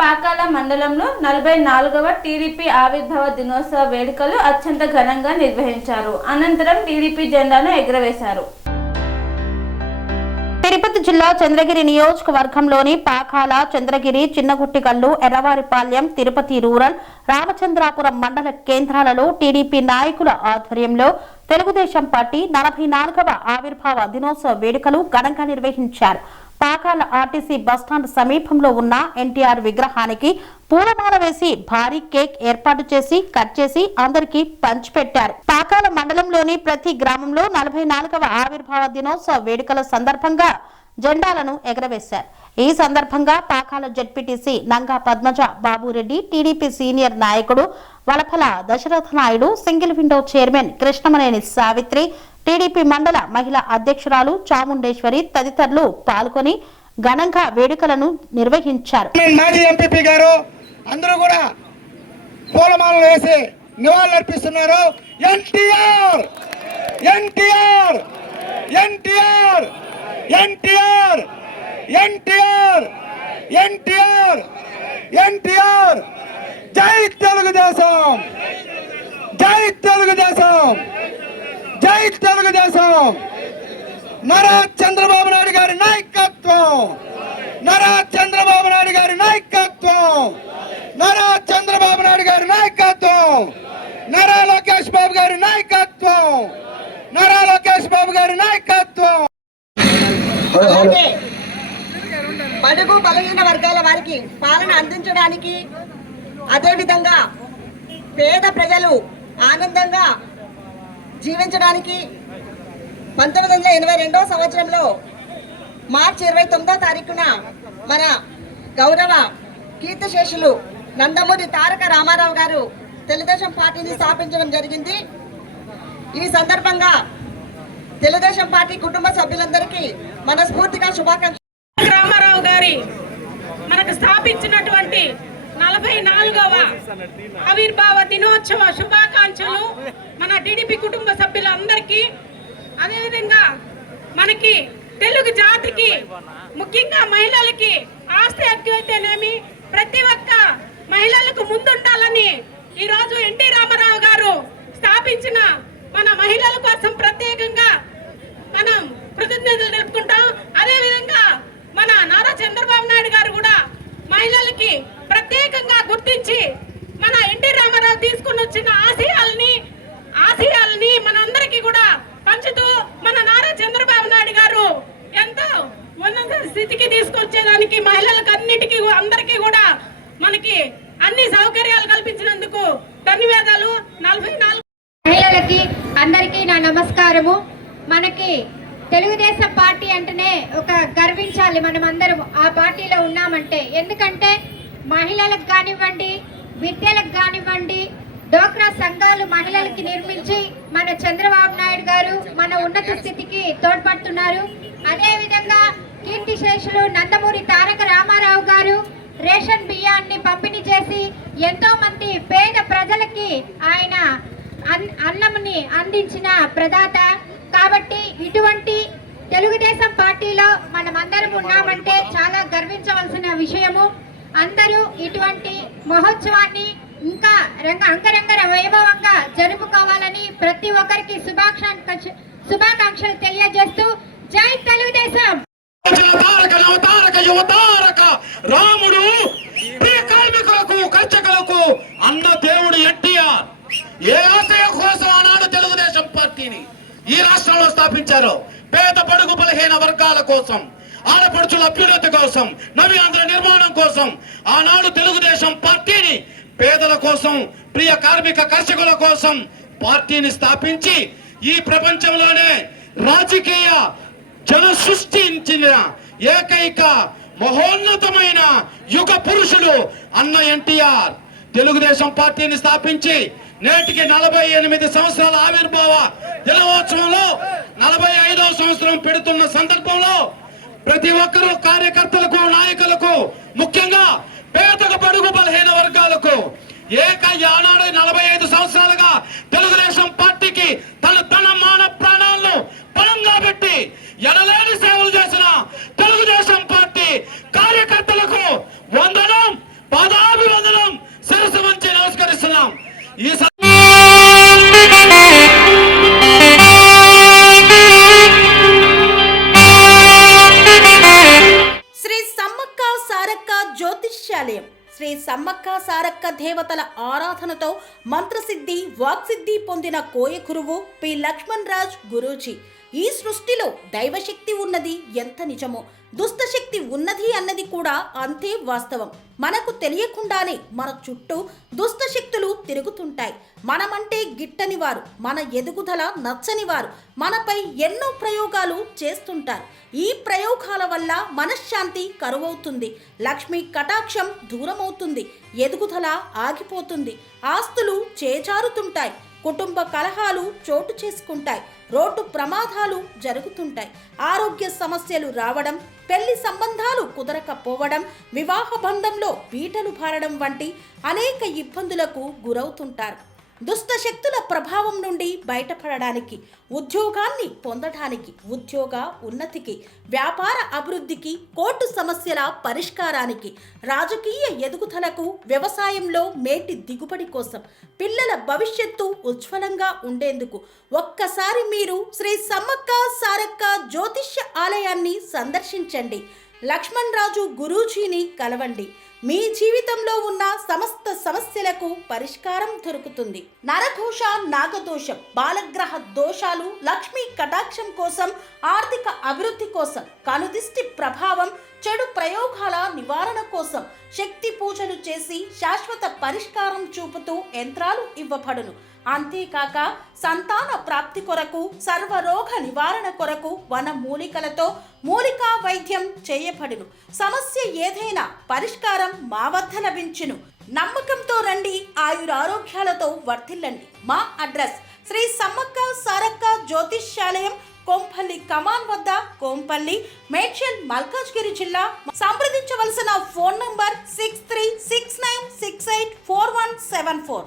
పాకాల మండలంలో 44వ టీడీపీ ఆవిర్భావ దినోత్సవ వేడుకలు అత్యంత ఘనంగా నిర్వహించారు. అనంతరం టీడీపీ జెండాను ఎగురవేశారు. తిరుపతి జిల్లా చంద్రగిరి నియోజకవర్గంలోని పాకాల, చంద్రగిరి, చిన్నగుట్టిగల్లు, ఎర్రవారిపాలెం, తిరుపతి రూరల్, రామచంద్రాపురం మండల కేంద్రాలలో టీడీపీ నాయకుల ఆధ్వర్యంలో తెలుగుదేశం పార్టీ 44వ ఆవిర్భావ దినోత్సవ వేడుకలు ఘనంగా నిర్వహించారు. పాకాల ఆర్టీసీ బస్టాండ్ సమీపంలో ఉన్న ఎన్టీఆర్ విగ్రహానికి పూలమాల వేసి భారీ కేక్ ఏర్పాటు చేసి కట్ చేసి అందరికీ పంచిపెట్టారు. పాకాల మండలంలోని ప్రతి గ్రామంలో 44వ ఆవిర్భావ దినోత్సవ వేడుకల సందర్భంగా జెండాలను ఎగరవేశారు. ఈ సందర్భంగా Pakala ZPTC Nanga Padmaja Babureddy, TDP senior నాయకుడు Valapala Dasaratha Naidu, single window chairman Krishnamaneni Savitri, TDP మండల మహిళా అధ్యక్షురాలు చాముండేశ్వరి తదితరులు పాల్గొని ఘనంగా వేడుకలను నిర్వహించారు. మాజీ ఎంపీపీ గారు అందరూ కూడా పూలమాలలు వేసి నివాళులర్పిస్తున్నారు. ఎన్టీఆర్ ఎన్టీఆర్ ఎన్టీఆర్ ఎన్టీఆర్ ఎన్టీఆర్ ఎన్టీఆర్ ఎన్టీఆర్ జై తెలుగుదేశం, జై తెలుగుదేశం, జై తెలుగుదేశం. నారా చంద్రబాబు నాయుడు గారి నాయకత్వం, నారా చంద్రబాబు నాయుడు గారి నాయకత్వం, నారా చంద్రబాబు నాయుడు గారి నాయకత్వం, నారా లోకేష్ బాబు గారి నాయకత్వం, నారా లోకేష్ బాబు గారి నాయకత్వం. బడుగు బలహీన వర్గాల వారికి పాలన అందించడానికి, అదేవిధంగా పేద ప్రజలు ఆనందంగా జీవించడానికి 1982వ సంవత్సరంలో మార్చి 29వ తారీఖున మన గౌరవ కీర్తిశేషులు నందమూరి తారక రామారావు గారు తెలుగుదేశం పార్టీని స్థాపించడం జరిగింది. ఈ సందర్భంగా తెలుగుదేశం పార్టీ కుటుంబ సభ్యులందరికీ మనస్ఫూర్తిగా శుభాకాంక్షలు. రామారావు గారి మనకు స్థాపించినటువంటి 44వ ఆవిర్భావ దినోత్సవ శుభాకాంక్షలు మన టీడీపీ కుటుంబ సభ్యులందరికీ, అదేవిధంగా మనకి తెలుగు జాతికి ముఖ్యంగా మహిళలకి ఆస్తి ఎక్కువైతేనేమి ప్రతి ఒక్క మహిళలకు ముందుండాలని ఈరోజు ఎన్టీ రామారావు గారు స్థాపించిన మన మహిళల కోసం ప్రత్యేకంగా మనం కృతజ్ఞతలు తెలుపుకుంటాం. అదేవిధంగా మన నారా చంద్రబాబు నాయుడు గారు కూడా మహిళలకి ప్రత్యేకంగా గుర్తించి మన ఎన్టీ రామారావు తీసుకుని వచ్చిన ఆశయాలని మనందరికీ కూడా పంచుతూ మన నారా చంద్రబాబు నాయుడు గారు ఎంతో ఉన్నత స్థితికి తీసుకొచ్చేదానికి మహిళలకు అన్నిటికీ అందరికీ కూడా మనకి అన్ని సౌకర్యాలు కల్పించినందుకు ధన్యవాదాలు. 44 మహిళలకి అందరికీ నా నమస్కారము. మనకి తెలుగుదేశం పార్టీ అంటేనే ఒక గర్వించాలి, మనం అందరం ఆ పార్టీలో ఉన్నామంటే. ఎందుకంటే మహిళలకు కానివ్వండి, విద్యలకు కానివ్వండి, డోక్రా సంఘాలు మహిళలకి నిర్మించి మన చంద్రబాబు నాయుడు గారు మన ఉన్నత స్థితికి తోడ్పడుతున్నారు. అదేవిధంగా కీర్తిశేషులు నందమూరి తారక రామారావు గారు రేషన్ బియ్యాన్ని పంపిణీ చేసి ఎంతో మంది పేద ప్రజలకి ఆయన అన్నంని అందించిన ప్రదాత. కాబట్టి ఇటువంటి తెలుగుదేశం పార్టీలో మనమందరం ఉన్నామంటే చాలా గర్వించవలసిన విషయము. అందరూ ఇటువంటి మహోత్సవాన్ని ఇంకా అంగరంగ వైభవంగా జరుపుకోవాలని ప్రతి ఒక్కరికి శుభాకాంక్షలు తెలియజేస్తూ జై తెలుగుదేశం. రాముడు కార్మికులకు, కర్షకులకు అన్న దేవుడు ఎన్టీఆర్ ఏ ఆశయం కోసం ఆనాడు తెలుగుదేశం పార్టీని ఈ రాష్ట్రంలో స్థాపించారు. పేద బడుగు బలహీన వర్గాల కోసం, ఆడపడుచుల అభ్యున్నతి కోసం, నవ్యాంధ్ర నిర్మాణం కోసం ఆనాడు తెలుగుదేశం పార్టీని పేదల కోసం, ప్రియ కార్మిక కర్షకుల కోసం పార్టీని స్థాపించి ఈ ప్రపంచంలోనే రాజకీయ జన సృష్టించిన ఏకైక మహోన్నతమైన యుగ పురుషుడు అన్న ఎన్టీఆర్. తెలుగుదేశం పార్టీని స్థాపించి నేటికి 48 సంవత్సరాల ఆవిర్భావ దినోత్సవంలో 45వ సంవత్సరం పెడుతున్న సందర్భంలో ప్రతి ఒక్కరూ కార్యకర్తలకు, నాయకులకు, ముఖ్యంగా పేద బడుగు బలహీన వర్గాలకు ఆనాడు 45 సంవత్సరాలుగా తెలుగుదేశం పార్టీకి తన మాన ప్రాణాలను బలంగా పెట్టి ఎనలేని సేవలు చేసిన తెలుగుదేశం పార్టీ కార్యకర్తలకు వందనం, సమ్మక్క సారక్క దేవతల ఆరాధనతో మంత్రసిద్ధి వాక్సిద్ధి పొందిన కోయ గురువు పి లక్ష్మణ్ రాజ్ గురూజీ. ఈ సృష్టిలో దైవశక్తి ఉన్నది ఎంత నిజమో, దుష్టశక్తి ఉన్నది అన్నది కూడా అంతే వాస్తవం. మనకు తెలియకుండానే మన చుట్టూ దుష్టశక్తులు తిరుగుతుంటాయి. మనమంటే గిట్టని వారు, మన ఎదుగుదల నచ్చని వారు మనపై ఎన్నో ప్రయోగాలు చేస్తుంటారు. ఈ ప్రయోగాల వల్ల మనశ్శాంతి కరువవుతుంది, లక్ష్మీ కటాక్షం దూరమవుతుంది, ఎదుగుదల ఆగిపోతుంది, ఆస్తులు చేజారుతుంటాయి, కుటుంబ కలహాలు చోటు చేసుకుంటాయి, రోడ్డు ప్రమాదాలు జరుగుతుంటాయి, ఆరోగ్య సమస్యలు రావడం, పెళ్లి సంబంధాలు కుదరకపోవడం, వివాహ బంధంలో పీటలు భారడం వంటి అనేక ఇబ్బందులకు గురవుతుంటారు. దుష్ట శక్తుల ప్రభావం నుండి బయటపడడానికి, ఉద్యోగాన్ని పొందడానికి, ఉద్యోగ ఉన్నతికి, వ్యాపార అభివృద్ధికి, కోర్టు సమస్యల పరిష్కారానికి, రాజకీయ ఎదుగుదలకు, వ్యవసాయంలో మేటి దిగుబడి కోసం, పిల్లల భవిష్యత్తు ఉజ్వలంగా ఉండేందుకు ఒక్కసారి మీరు శ్రీ సమ్మక్క సారక్క జ్యోతిష్య ఆలయాన్ని సందర్శించండి. లక్ష్మణ్ రాజు గురూజీని కలవండి. మీ జీవితంలో ఉన్న సమస్త సమస్యలకు పరిష్కారం దొరుకుతుంది. నరఘోష, నాగదోషం, బాలగ్రహ దోషాలు, లక్ష్మీ కటాక్షం కోసం, ఆర్థిక అభివృద్ధి కోసం, కనుదిష్టి ప్రభావం, చెడు ప్రయోగాల నివారణ కోసం శక్తి పూజలు చేసి శాశ్వత పరిష్కారం చూపుతూ యంత్రాలు ఇవ్వబడును. అంతేకాక సంతాన ప్రాప్తి కొరకు, సర్వరోగ నివారణ కొరకు వన మూలికలతో మూలికా వైద్యం చేయబడును. సమస్య ఏదైనా పరిష్కారం మా వద్ద లభించును. నమ్మకంతో రండి, ఆయురారోగ్యాలతో వర్ధిల్లండి. మా అడ్రస్ శ్రీ సమ్మక్క సారక్క జ్యోతిష్యాలయం, కోంపల్లి కమాన్ వద్ద, కోంపల్లి, మేడ్చల్, మల్కాజ్గిరి జిల్లా. సంప్రదించవలసిన ఫోన్ నంబర్ 6369684174.